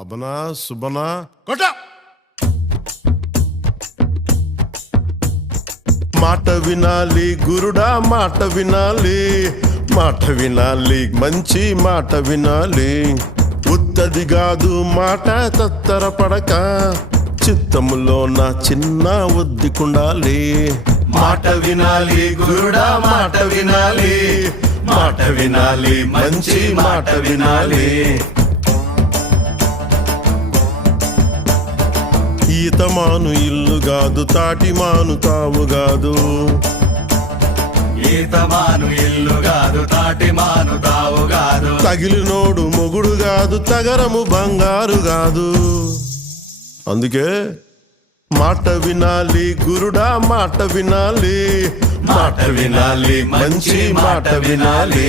అబనా సుబనా కొట్ట మాట వినాలి గురుడా, మాట వినాలి, మాట వినాలి, మంచి మాట వినాలి. ఉత్తది కాదు మాట తత్తర పడక, చిత్తములో నా చిన్న ఒద్దికుండాలి. మాట వినాలి గురుడా, మాట వినాలి, మాట వినాలి, మంచి మాట వినాలి. ఈతమాను ఇల్లు కాదు, తాటిమాను తావు కాదు. ఈతమాను ఇల్లు కాదు, తాటిమాను తావు కాదు. తగిలినోడు మొగుడు కాదు, తగరము బంగారు కాదు. అందుకే మాట వినాలి గురుడా, మాట వినాలి, మాట వినాలి, మంచి మాట వినాలి.